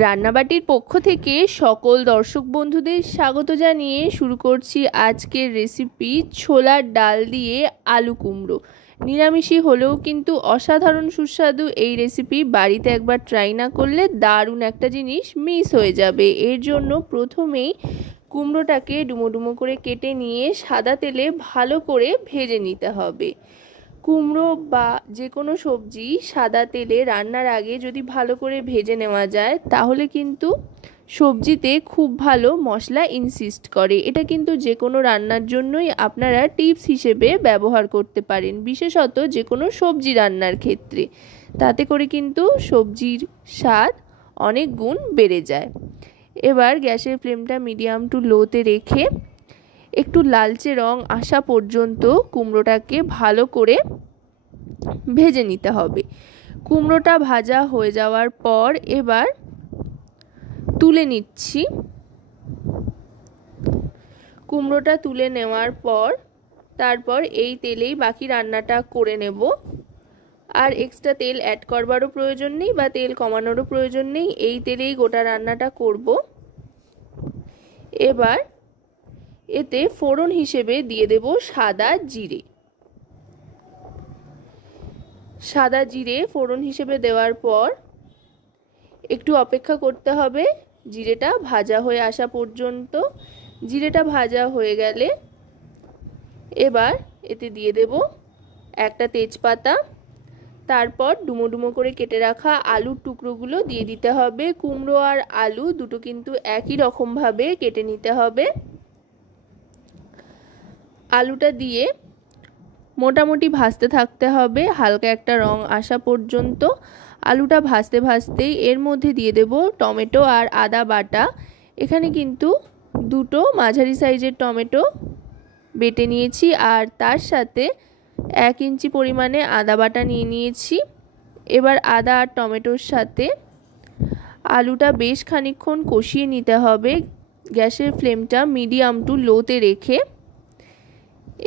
রান্নাবাটির পক্ষ থেকে সকল দর্শক বন্ধুদের স্বাগত জানিয়ে শুরু করছি আজকের রেসিপি ছোলার ডাল দিয়ে আলু কুমড়ো। নিরামিষই হলেও কিন্তু অসাধারণ সুস্বাদু এই রেসিপি বাড়িতে একবার ট্রাই না করলে দারুণ একটা জিনিস মিস হয়ে যাবে। এর জন্য প্রথমেই কুমড়োটাকে ডুমো ডুমো করে কেটে নিয়ে সাদা তেলে ভালো করে ভেজে নিতে হবে। কুমড়ো বা যে কোনো সবজি সাদা তেলে রান্নার আগে যদি ভালো করে ভেজে নেওয়া যায় তাহলে কিন্তু সবজিতে খুব ভালো মশলা ইনসিস্ট করে। এটা কিন্তু যে কোনো রান্নার জন্যই আপনারা টিপস হিসেবে ব্যবহার করতে পারেন, বিশেষত যে কোনো সবজি রান্নার ক্ষেত্রে। তাতে করে কিন্তু সবজির স্বাদ অনেক গুণ বেড়ে যায়। এবার গ্যাসের ফ্লেমটা মিডিয়াম টু লোতে রেখে একটু লালচে রং আসা পর্যন্ত কুমড়োটাকে ভালো করে ভেজে নিতে হবে। কুমড়োটা ভাজা হয়ে যাওয়ার পর এবার তুলে নিচ্ছি। কুমড়োটা তুলে নেওয়ার পর তারপর এই তেলেই বাকি রান্নাটা করে নেব। আর এক্সট্রা তেল অ্যাড করবারও প্রয়োজন নেই বা তেল কমানোরও প্রয়োজন নেই, এই তেলেই গোটা রান্নাটা করব। এবার এতে ফোড়ন হিসেবে দিয়ে দেব সাদা জিরে। সাদা জিরে ফোড়ন হিসেবে দেওয়ার পর একটু অপেক্ষা করতে হবে জিরেটা ভাজা হয়ে আসা পর্যন্ত। জিরেটা ভাজা হয়ে গেলে এবার এতে দিয়ে দেব একটা তেজপাতা। তারপর ডুমো ডুমো করে কেটে রাখা আলুর টুকরোগুলো দিয়ে দিতে হবে। কুমড়ো আর আলু দুটো কিন্তু একই রকমভাবে কেটে নিতে হবে। আলুটা দিয়ে মোটামুটি ভাজতে থাকতে হবে হালকা একটা রং আসা পর্যন্ত। আলুটা ভাজতে ভাজতেই এর মধ্যে দিয়ে দেব টমেটো আর আদা বাটা। এখানে কিন্তু দুটো মাঝারি সাইজের টমেটো বেটে নিয়েছি আর তার সাথে 1 ইঞ্চি পরিমাণে আদা বাটা নিয়ে নিয়েছি। এবার আদা আর টমেটোর সাথে আলুটা বেশ খানিকক্ষণ কষিয়ে নিতে হবে গ্যাসের ফ্লেমটা মিডিয়াম টু লোতে রেখে।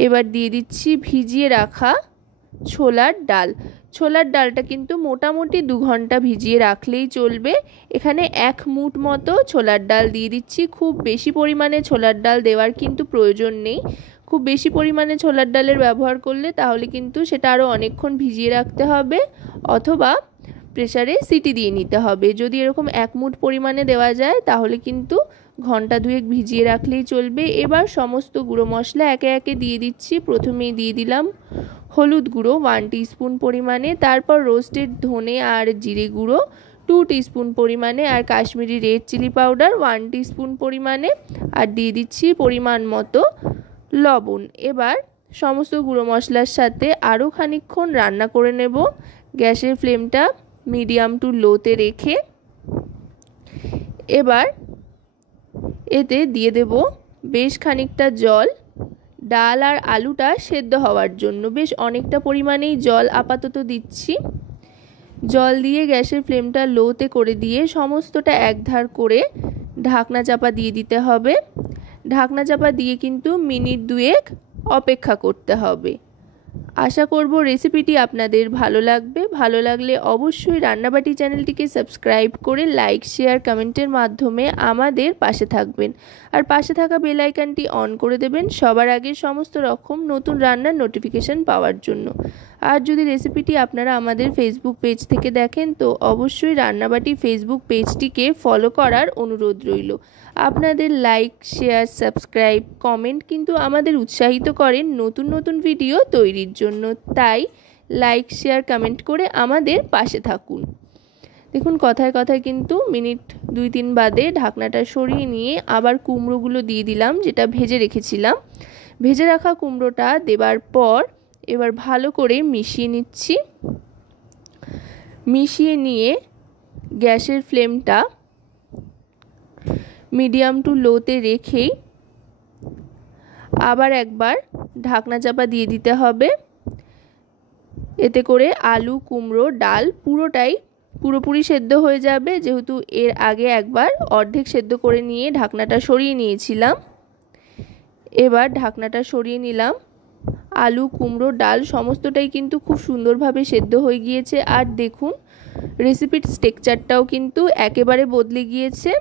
এবার দিয়ে দিচ্ছি ভিজিয়ে রাখা ছোলার ডাল। ছোলার ডালটা কিন্তু মোটামুটি 2 ঘন্টা ভিজিয়ে রাখলেই চলবে। এখানে 1 মুঠ মতো ছোলার ডাল দিয়ে দিচ্ছি। খুব বেশি পরিমাণে ছোলার ডাল দেওয়ার কিন্তু প্রয়োজন নেই। খুব বেশি পরিমাণে ছোলার ডালের ব্যবহার করলে তাহলে কিন্তু সেটা আরও অনেকক্ষণ ভিজিয়ে রাখতে হবে অথবা প্রেসারে সিটি দিয়ে নিতে হবে। যদি এরকম 1 মুঠ পরিমাণে দেওয়া যায় তাহলে কিন্তু ঘন্টা 2 ভিজিয়ে রাখলেই চলবে। এবার সমস্ত গুঁড়ো মশলা একে একে দিয়ে দিচ্ছি। প্রথমেই দিয়ে দিলাম হলুদ গুঁড়ো 1 টিস্পুন পরিমাণে, তারপর রোস্টেড ধনে আর জিরে গুঁড়ো 2 টিস্পুন পরিমাণে, আর Kashmiri red chilli powder 1 teaspoon পরিমাণে, আর দিয়ে দিচ্ছি পরিমাণ মতো লবণ। এবার সমস্ত গুঁড়ো মশলার সাথে আরও খানিকক্ষণ রান্না করে নেব গ্যাসের ফ্লেমটা মিডিয়াম টু লোতে রেখে। এবার এতে দিয়ে দেব বেশ খানিকটা জল ডাল আর আলুটা সেদ্ধ হওয়ার জন্য। বেশ অনেকটা পরিমাণেই জল আপাতত দিচ্ছি। জল দিয়ে গ্যাসের ফ্লেমটা লোতে করে দিয়ে সমস্তটা একধার করে ঢাকনা চাপা দিয়ে দিতে হবে। ঢাকনা চাপা দিয়ে কিন্তু মিনিট 2 অপেক্ষা করতে হবে। আশা করব রেসিপিটি আপনাদের ভালো লাগবে। ভালো লাগলে অবশ্যই রান্নাবাটি চ্যানেলটিকে সাবস্ক্রাইব করে লাইক শেয়ার কমেন্টের মাধ্যমে আমাদের পাশে থাকবেন। আর পাশে থাকা বেল আইকনটি অন করে দেবেন সবার আগে সমস্ত রকম নতুন রান্নার নোটিফিকেশন পাওয়ার জন্য। আর যদি রেসিপিটি আপনারা আমাদের ফেসবুক পেজ থেকে দেখেন তো অবশ্যই রান্নাবাটি ফেসবুক পেজটিকে ফলো করার অনুরোধ রইল। আপনাদের লাইক শেয়ার সাবস্ক্রাইব কমেন্ট কিন্তু আমাদের উৎসাহিত করেন নতুন নতুন ভিডিও তৈরির জন্য। তাই লাইক শেয়ার কমেন্ট করে আমাদের পাশে থাকুন। দেখুন কথায় কথায় কিন্তু মিনিট 2-3 বাদে ঢাকনাটা সরিয়ে নিয়ে আবার কুমড়োগুলো দিয়ে দিলাম যেটা ভেজে রেখেছিলাম। ভেজে রাখা কুমড়োটা দেবার পর এবার ভালো করে মিশিয়ে নিচ্ছি। মিশিয়ে নিয়ে গ্যাসের ফ্লেমটা মিডিয়াম টু লোতে রেখেই আবার একবার ঢাকনা চাপা দিয়ে দিতে হবে। এতে করে আলু কুমড়ো ডাল পুরোপুরি সেদ্ধ হয়ে যাবে, যেহেতু এর আগে একবার অর্ধেক সেদ্ধ করে নিয়ে ঢাকনাটা সরিয়ে নিয়েছিলাম। এবার ঢাকনাটা সরিয়ে নিলাম। আলু কুমড়ো ডাল সমস্তটাই কিন্তু খুব সুন্দরভাবে সেদ্ধ হয়ে গিয়েছে। আর দেখুন রেসিপির টেক্সচারটাও কিন্তু একেবারে বদলে গিয়েছে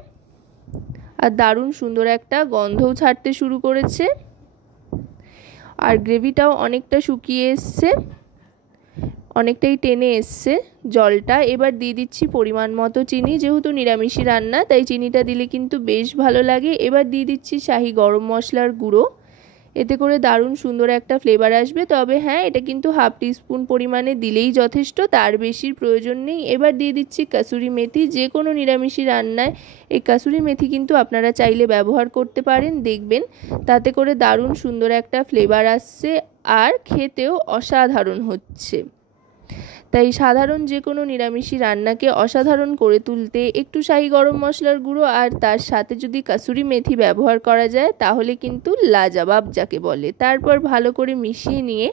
আর দারুণ সুন্দর একটা গন্ধও ছাড়তে শুরু করেছে। আর গ্রেভিটাও অনেকটা শুকিয়ে এসছে, অনেকটাই টেনে এসছে জলটা। এবার দিয়ে দিচ্ছি পরিমাণ মতো চিনি, যেহেতু নিরামিষি রান্না তাই চিনিটা দিলে কিন্তু বেশ ভালো লাগে। এবার দিয়ে দিচ্ছি শাহি গরম মশলার গুঁড়ো, এতে করে দারুণ সুন্দর একটা ফ্লেভার আসবে। তবে হ্যাঁ, এটা কিন্তু হাফ টিস্পুন পরিমাণে দিলেই যথেষ্ট, তার বেশির প্রয়োজন নেই। এবার দিয়ে দিচ্ছি কাসুরি মেথি। যে কোনো নিরামিষি রান্নায় এই কাসুরি মেথি কিন্তু আপনারা চাইলে ব্যবহার করতে পারেন, দেখবেন তাতে করে দারুণ সুন্দর একটা ফ্লেভার আসছে আর খেতেও অসাধারণ হচ্ছে। তাই সাধারণ যে কোনো নিরামিষি রান্নাকে অসাধারণ করে তুলতে একটু শাহি গরম মশলার গুঁড়ো আর তার সাথে যদি কাসুরি মেথি ব্যবহার করা যায় তাহলে কিন্তু লাজবাব যাকে বলে। তারপর ভালো করে মিশিয়ে নিয়ে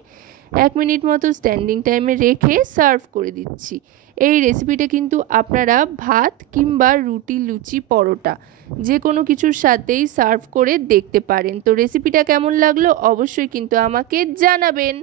1 মিনিট মতো স্ট্যান্ডিং টাইমে রেখে সার্ভ করে দিচ্ছি। এই রেসিপিটা কিন্তু আপনারা ভাত কিংবা রুটি, লুচি, পরোটা যে কোনো কিছুর সাথেই সার্ভ করে দেখতে পারেন। তো রেসিপিটা কেমন লাগলো অবশ্যই কিন্তু আমাকে জানাবেন।